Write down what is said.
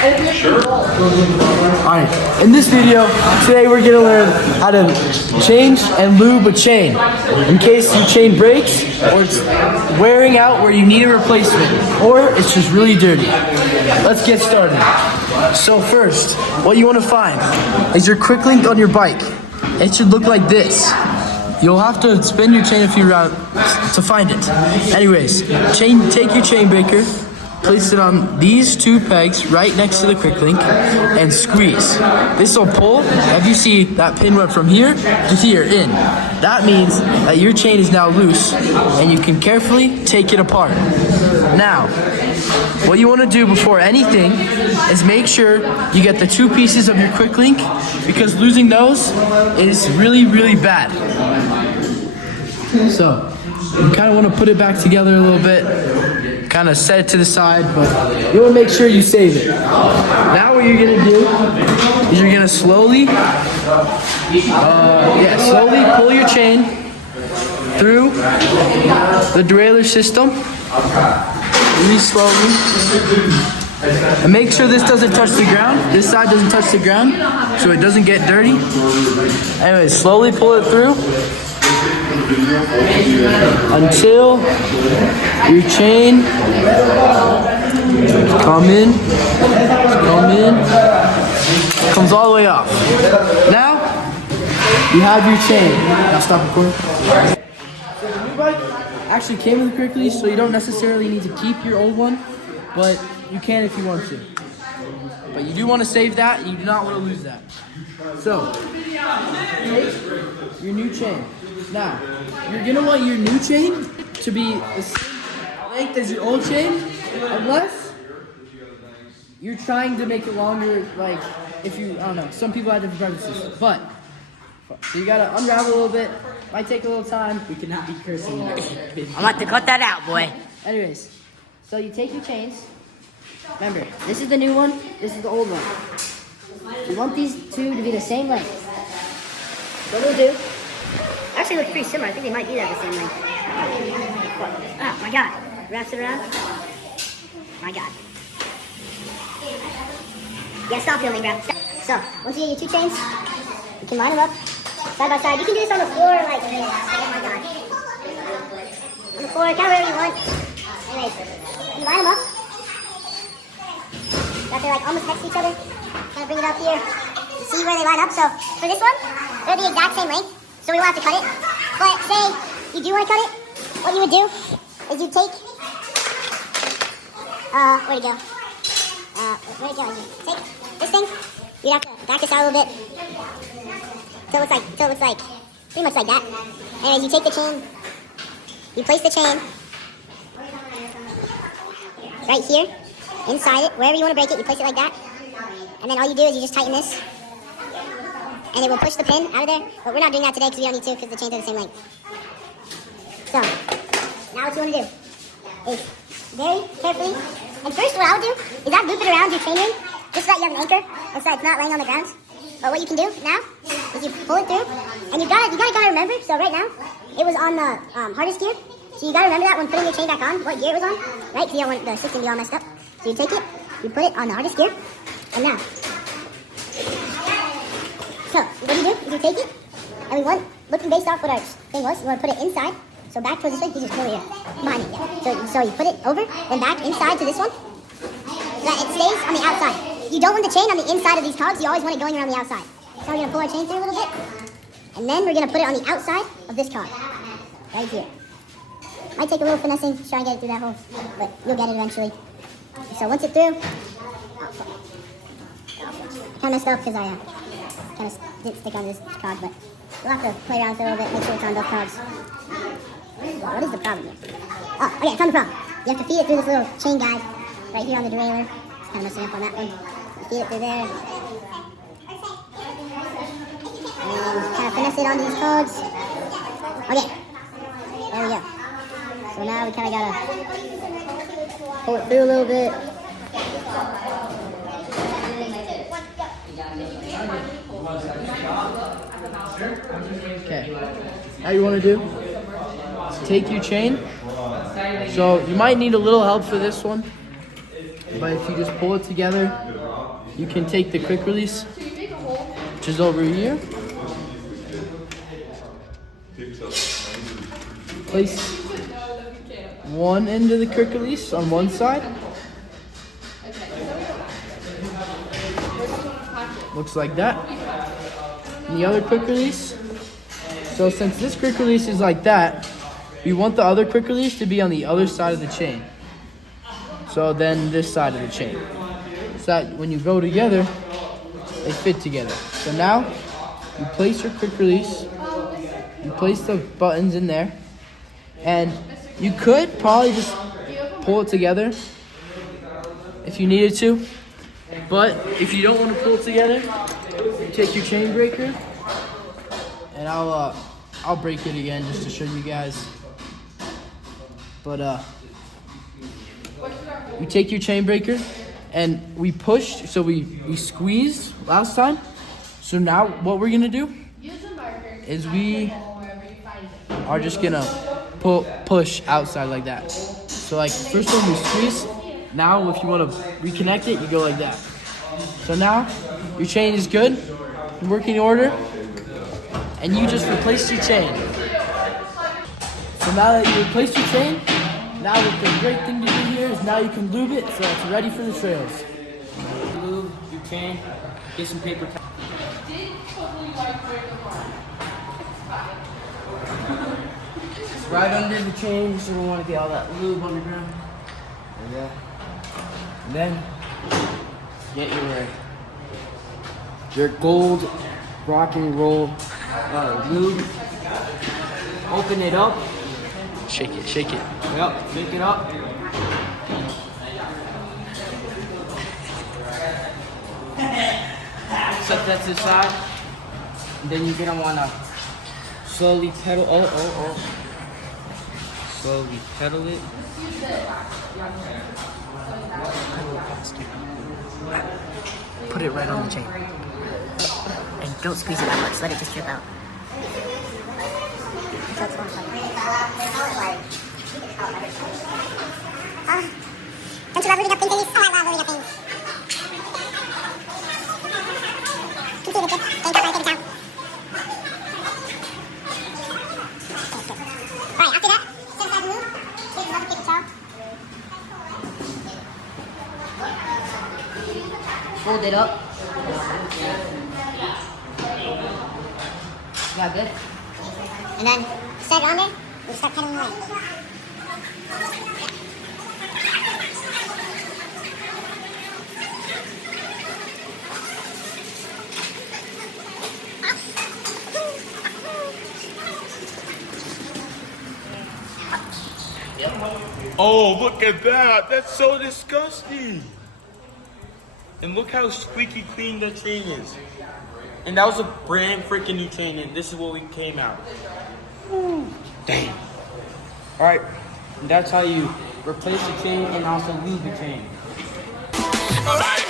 Sure. Alright, in this video, today we're gonna learn how to change and lube a chain in case your chain breaks or it's wearing out where you need a replacement or it's just really dirty. Let's get started. So first, what you want to find is your quick link on your bike. It should look like this. You'll have to spin your chain a few rounds to find it. Anyways, take your chain breaker, place it on these two pegs right next to the quick link and squeeze. This will pull. If you see that pin went from here to here in, that means that your chain is now loose and you can carefully take it apart. Now, what you want to do before anything is make sure you get the two pieces of your quick link because losing those is really, really bad. So, you kind of want to put it back together a little bit, kind of set it to the side, but you want to make sure you save it. Now what you're going to do is you're going to slowly pull your chain through the derailleur system, really slowly. And make sure this doesn't touch the ground. This side doesn't touch the ground, so it doesn't get dirty. Anyway, slowly pull it through until your chain comes all the way off. Now you have your chain. Now stop recording. So the new bike actually came with a quick leash, so you don't necessarily need to keep your old one, but you can if you want to. But you do want to save that, and you do not want to lose that. So, take your new chain. Now, you're going to want your new chain to be the same length as your old chain, unless you're trying to make it longer, like, if you, I don't know, some people have different preferences. But, so you got to unravel a little bit. Might take a little time. We cannot be cursing. I'm about to cut that out, boy. Anyways, so you take your chains. Remember, this is the new one, this is the old one. You want these two to be the same length. What we'll do, actually looks pretty similar. I think they might be that the same length. Oh my god. Wraps it around. My god. Yeah, stop filming, bro. So, once you get your two chains, you can line them up side by side. You can do this on the floor like this. Oh my god. On the floor, kind of wherever you want. Anyways, you line them up. That they're like almost next to each other. Kind of bring it up here. You see where they line up? So for this one, they're the exact same length. So we won't have to cut it. But say you do want to cut it, what you would do is you take, where'd it go? Where'd it go? You take this thing. You'd have to back this out a little bit. So it looks like, pretty much like that. Anyways, you take the chain, you place the chain right here. Inside it, wherever you want to break it, you place it like that. And then all you do is you just tighten this. And it will push the pin out of there. But we're not doing that today because we don't need to because the chains are the same length. So, now what you want to do is very carefully. And first what I would do is I'd loop it around your chain ring just so that you have an anchor and so that it's not laying on the ground. But what you can do now is you pull it through. And you gotta remember, so right now, it was on the hardest gear. So you gotta remember that when putting your chain back on, what gear it was on, right? Because you don't want the system to be all messed up. So you take it, you put it on the hardest gear, and now. So what you do is you take it, and we want, looking based off what our thing was, you want to put it inside. So back towards this way, you just pull it here, behind it, yeah. So you put it over, then back inside to this one, so that it stays on the outside. You don't want the chain on the inside of these cogs, you always want it going around the outside. So we're gonna pull our chain through a little bit, and then we're gonna put it on the outside of this cog, right here. Might take a little finessing to try and get it through that hole, but you'll get it eventually. So once it's through, I kind of messed up because I kind of didn't stick on this cog, but we'll have to play around with it a little bit, make sure it's on both cogs. What is the problem here? Oh, okay, I found the problem. You have to feed it through this little chain guide right here on the derailleur. It's kind of messing up on that one. You feed it through there. And kind of finesse it onto these cogs. Okay, there we go. So now we kind of gotta pull it through a little bit. Okay, now you want to do is take your chain. So you might need a little help for this one, but if you just pull it together you can take the quick release, which is over here. Place one end of the quick release on one side. Looks like that. And the other quick release. So since this quick release is like that, we want the other quick release to be on the other side of the chain. So then this side of the chain. So that when you go together, they fit together. So now, you place your quick release, you place the buttons in there, and you could probably just pull it together if you needed to. But if you don't want to pull it together, you take your chain breaker, and I'll break it again just to show you guys. But you take your chain breaker, and we pushed, so we squeezed last time. So now what we're gonna do is we are just gonna push outside like that. So like first one we squeeze. Now if you want to reconnect it, you go like that. So now your chain is good, in working order, and you just replace your chain. So now that you replace your chain, now what the great thing to do here is now you can lube it so it's ready for the trails. Lube your chain, get some paper towels. Right under the chain, so we want to get all that lube underground. There you go. And then get your gold rock and roll lube. Open it up. Shake it, shake it. Yep, shake it up. Set that to the side. And then you're gonna wanna slowly pedal. Slowly pedal it. Put it right on the chain. And don't squeeze it that much. Let it just drip out. Don't you love moving up things? Oh, I love moving up things. Can see the dip. Ain't got my thing down. Alright, after that, set aside the lube. Here's another paper towel. Fold it up. Got good? And then set it on there. We start pedaling away. Oh, look at that. That's so disgusting. And look how squeaky clean that chain is. And that was a brand freaking new chain, and this is what we came out. Woo. Damn. All right, and that's how you replace the chain and also lube the chain. All right.